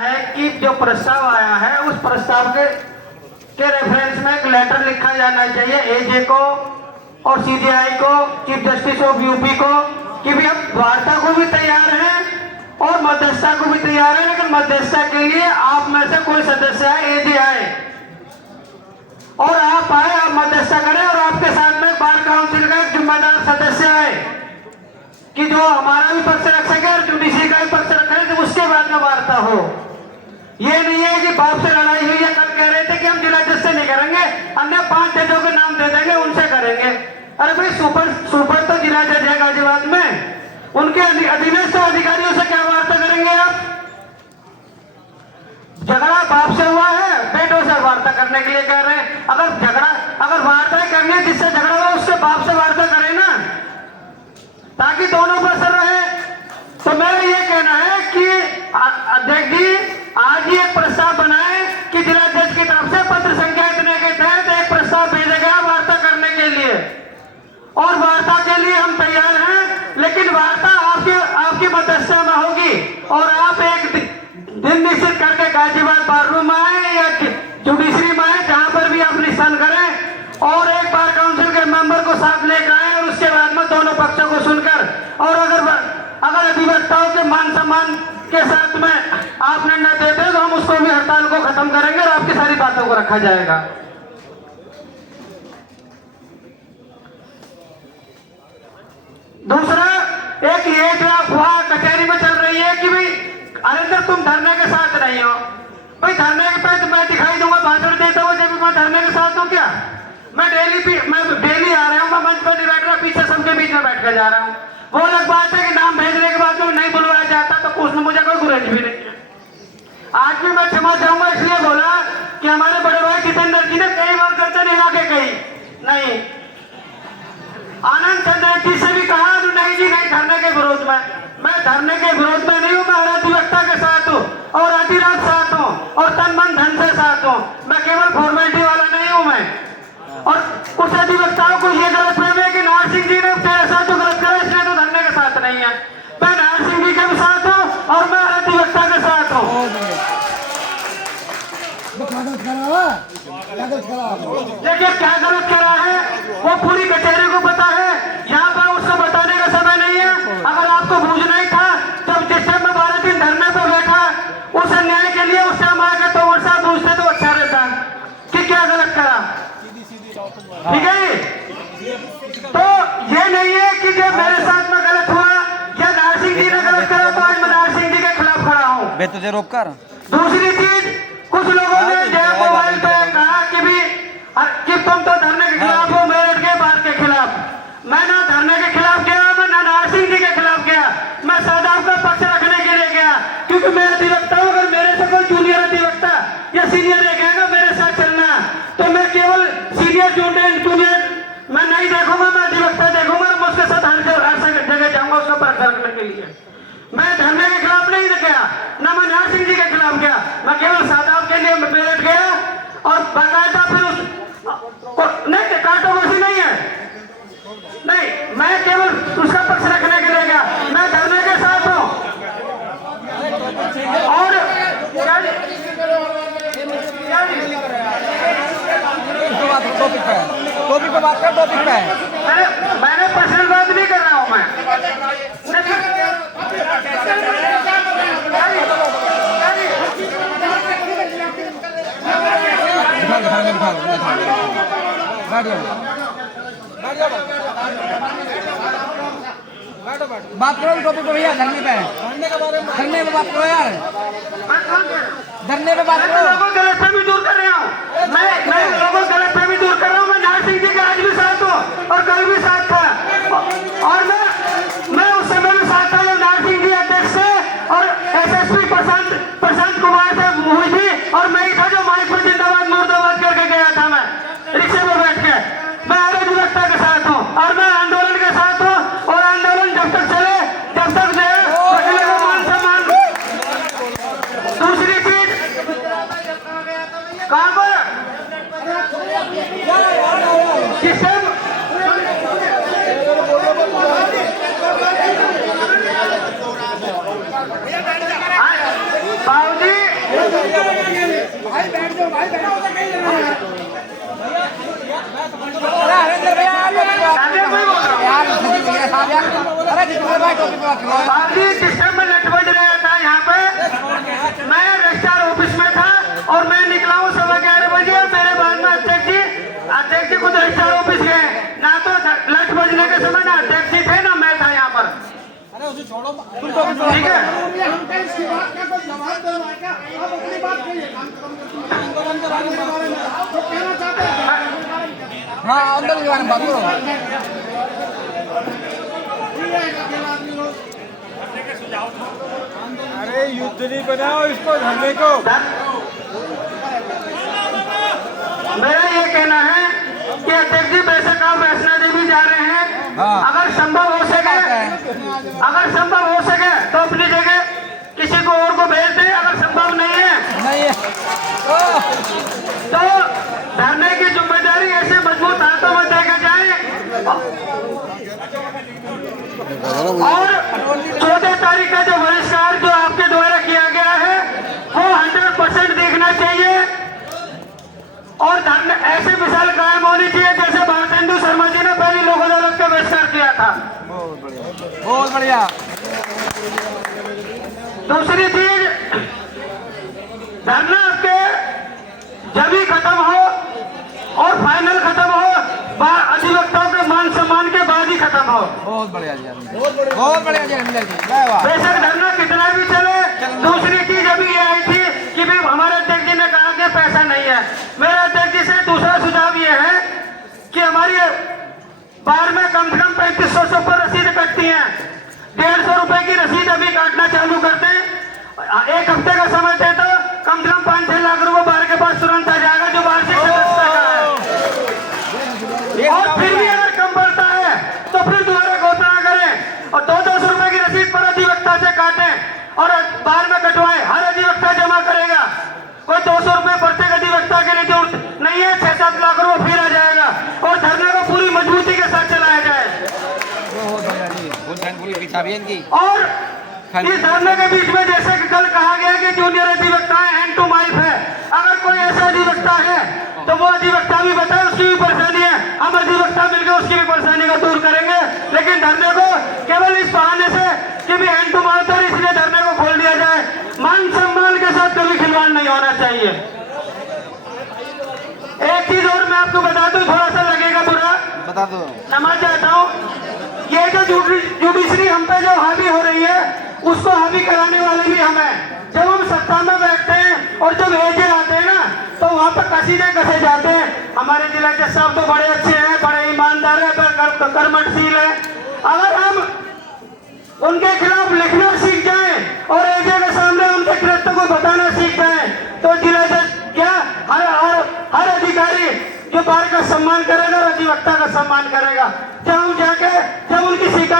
है कि जो प्रस्ताव आया है उस प्रस्ताव के रेफरेंस में एक लेटर लिखा जाना चाहिए एजे को और सीजेआई को, चीफ जस्टिस ऑफ यूपी को, कि भी हम वार्ता को भी तैयार हैं और मध्यस्थता को भी तैयार है, लेकिन मध्यस्थता के लिए आप में से कोई सदस्य है, एजे आए और आप आए, आप मध्यस्थता करें और आपके साथ में बार काउंसिल का एक जिम्मेदार सदस्य आए कि जो हमारा भी पक्ष रख सके और जुडिशरी का भी पक्ष रखे, तो उसके बाद में वार्ता हो। ये नहीं है कि बाप से लड़ाई हुई है, कल कह रहे थे कि हम जिला जज से नहीं करेंगे, अन्य 5 जजों के नाम दे देंगे, उनसे करेंगे। अरे भाई सुपर तो जिला जज है गाजियाबाद में, उनके अधीनस्थ अधिकारियों से क्या वार्ता करेंगे आप? झगड़ा बाप से हुआ है, बेटों से वार्ता करने के लिए कह रहे हैं। अगर वार्ता करनी है, जिससे झगड़ा हुआ उससे बाप से वार्ता करें ना, ताकि दोनों पर असर रहे। तो मेरा ये कहना है कि अध्यक्ष जी आज ही एक प्रस्ताव बनाए कि जिला जज की तरफ से पत्र संख्या इतने के तहत एक प्रस्ताव भेजा गया वार्ता करने के लिए, और वार्ता के लिए हम तैयार हैं, लेकिन वार्ता आपकी मध्यस्थता में होगी और आप एक दिन निश्चित करके गाजियाबाद बार रूम आए या जुडिशरी में आए, जहां पर भी आप निशान करें और एक बार काउंसिल के मेंबर को साथ लेकर आए और उसके बाद में दोनों पक्षों को सुनकर, और अगर अधिवक्ताओं के मान सम्मान के साथ में आप निर्णय देते तो हम उसको भी हड़ताल को खत्म करेंगे और आपकी सारी बातों को रखा जाएगा। दूसरा, एक ये जो अफवाह कचहरी में चल रही है कि भाई अरिंदर तुम धरने के साथ नहीं हो। भाई धरने के पे मैं दिखाई दूंगा भाषण देता हुआ, जब मैं धरने के साथ हूँ क्या? मैं डेली आ रहा हूँ, मैं मंच पर नहीं बैठ रहा, पीछे सबके बीच में बैठ कर जा रहा हूँ। वो अलग बात है कि नाम भेजने के बाद में नहीं बुलवाया जाता तो उसने मुझे कोई गुरेज भी नहीं है। आज भी मैं क्षमा चाहूंगा, इसलिए बोला कि हमारे बड़े भाई जितेंद्र जी ने कई बार गर्दन हिला के कही नहीं, आनंद चंद्र जी से भी कहा तो नहीं जी नहीं, धरने के विरोध में। मैं धरने के विरोध में नहीं हूँ, मैं हर अधिवक्ता के साथ हूँ और अधिराज साथ हूँ और तन मन धन से साथ हूँ। मैं केवल फॉर्मेलिटी वाला नहीं हूँ मैं। और कुछ अधिवक्ताओं को ये गलत फहमी है कि नार सिंह जी ने तेरे साथ जो गलत करा इसलिए तो धरने के साथ नहीं है। मैं नार सिंह जी के भी साथ हूँ और मैं हर अधिवक्ता के साथ हूँ। देखिए क्या गलत करा है वो पूरी कचहरी को पता है, यहाँ पर उसको बताने का समय नहीं है। अगर आपको बूझना ही था जब जिस टाइम में 12 दिन धरने पर बैठा उस अन्याय के लिए, उससे हमारे तो वर्षा पूछते तो अच्छा रहता कि क्या गलत करा। ठीक है, तो ये नहीं है कि जब मेरे साथ में गलत हुआ या नार सिंह जी ने गलत करा तो आज मैं नार सिंह जी के खिलाफ खड़ा हूँ। रोक कर दूसरी चीज, कुछ लोगों ने जय मोबाइल पे कहा कि तुम तो धरने के खिलाफ हो, मेरठ के बार के खिलाफ। मैं ना धरने के खिलाफ गया, मैं ना नार सिंह जी के खिलाफ गया, मैं शादाब का पक्ष रखने के लिए गया, क्योंकि मैं अधिवक्ता हूँ। अगर मेरे से कोई जूनियर अधिवक्ता या सीनियर देखेगा मेरे साथ चलना, तो मैं केवल सीनियर जूनियर मैं नहीं देखूंगा, मैं अधिवक्ता देखूंगा, मैं उसके साथ हर जगह जाऊंगा उसका पक्ष रखने के लिए। मैं धरने के खिलाफ नहीं गया, ना मैं नार सिंह जी के खिलाफ गया, मैं केवल शादाब के लिए मेरठ गया और बाकायदा फिर नहीं कंट्रोवर्सी नहीं है, नहीं, मैं केवल उसका पक्ष रखने के लिए गया। मैं धरने के साथ हूँ और टॉपिक पे बात कर, टॉपिक पे मैंने पर्सनल बात नहीं कर रहा हूँ मैं। बात करो टॉपिक पे भैया, धरने पे धरने पे बात करो यार, धरने पे बात करो। लोगों गलतफहमी दूर कर रहा हूँ, मैं लोगों गलतफहमी दूर कर रहा हूँ। मैं नार सिंह जी का आज भी साथ हूँ और कल भी साथ था, और मैं उस समय भी साथ था जब नार सिंह जी अध्यक्ष थे और एसएसपी प्रशांत कुमार से हुई थी, और मैं ही था जो माइक पर जिंदाबाद मुर्दाबाद करके गया था। मैं रिक्शे पर बैठ के, मैं हर अधिवक्ता के साथ हूँ और मैं आंदोलन के साथ हूँ, और आंदोलन जब तक चले जब तक वकीलों का मान सम्मान। दूसरी चीज, कहाँ पर भाई बैठ जाओ भाई, बैठो तो कहीं जाना है। अरे हरेंद्र भैया यार अरे जितने भाई टोपी पे रख लो। बाकी सिस्टम में लटपट रहा था यहाँ पे। मैं रजिस्ट्रार ऑफिस में था और मैं निकला हूँ 11:15 बजे और मेरे बाद में अध्यक्ष जी खुद रजिस्ट्रार ऑफिस गए। ना तो लट बजने के समय ना अध्यक्ष जी थे ना मैं था यहाँ पर। अरे उसे छोड़ो, ठीक है, हमको इसकी बात का कोई जवाब देना क्या? आप अपनी बात कहिए, काम तो कहना चाहते हैं। हाँ अंदर के बारे में बात करो। अरे युद्ध नहीं बनाओ इसको धरने को। मेरा ये कहना है कि अध्यक्ष जी बेशक आप वैष्णो देवी जा रहे हैं, हाँ। अगर संभव हो सके तो अपनी जगह किसी को और को भेज दे। अगर संभव नहीं है नहीं है तो धरने की जिम्मेदारी ऐसे मजबूत हाथों में देके जाए। और 14 तारीख का जो बहिष्कार जो आपके द्वारा किया गया है वो 100% देखना चाहिए। और धरने ऐसी मिसाल कायम होनी चाहिए जैसे भारतेंदु शर्मा जी ने पहली लोक अदालत का बहिष्कार किया था। बहुत बढ़िया। दूसरी चीज, धरना आपके जब ही खत्म हो और फाइनल खत्म हो, अधिवक्ताओं के मान सम्मान के बाद ही खत्म हो। बहुत बढ़िया जी, बहुत बढ़िया जी हरेंद्र जी, वाह वाह। बेशक धरना कितना भी चले। दूसरी चीज अभी ये आई थी कि भी हमारे अध्यक्ष जी ने कहा कि पैसा नहीं है। मेरा अध्यक्ष जी से दूसरा सुझाव ये है कि हमारी बार में कम से कम 3500 पर रसीद कटती है। 150 रुपए की रसीद अभी काटना चालू करते हैं। एक हफ्ते का समय दे तो कम से कम 5-6 लाख रुपए बार के पास तुरंत आ जाएगा जो वार्षिक सदस्यता का है। और फिर भी अगर कम बढ़ता है तो फिर दोबारा घोषणा करें और 200 रुपए की रसीद पर अधिवक्ता से काटें और बार में कटवाएं। हर अधिवक्ता जमा करेगा। कोई 200 रुपए प्रत्येक अधिवक्ता के लिए जरूरत नहीं है। 6-7 लाख रुपए फिर आ जाएगा और धरने को पूरी मजबूती के साथ चलाया जाए। बहुत बढ़िया जी, और इस धरने के बीच में जैसे कि कल कहा गया कि जूनियर अधिवक्ताएं हैंड टू माउथ है। अगर कोई ऐसा अधिवक्ता है तो वो अधिवक्ता भी बताए उसकी भी परेशानी है। हम अधिवक्ता मिलकर उसकी भी परेशानी को दूर करेंगे। लेकिन धरने को केवल इस बहाने से कि भी हैंड टू माउथ है इसलिए धरने को खोल दिया जाए। मान सम्मान के साथ कभी खिलवाड़ नहीं होना चाहिए। एक चीज और मैं आपको बता दूं, थोड़ा सा लगेगा बुरा, बता दो। समझ जाता हूँ। ये जो जुडिशरी हम पे जो हावी हो रही है उसको हावी कराने वाले भी हम हैं। जब हम सत्ता में बैठते हैं और जब एजे आते हैं ना तो वहाँ पर कसीदे कसे जाते हैं। हमारे जिला के सब तो बड़े अच्छे हैं, बड़े ईमानदार है, कर्मठशील है। अगर हम उनके खिलाफ लिखना सीख जाएं और एजे के सामने उनके कृत्य को बताना सीख जाएं तो जिला क्या हर अधिकारी जो बार का सम्मान करेगा और अधिवक्ता का सम्मान करेगा। जब हम जाके जब उनकी शिकायत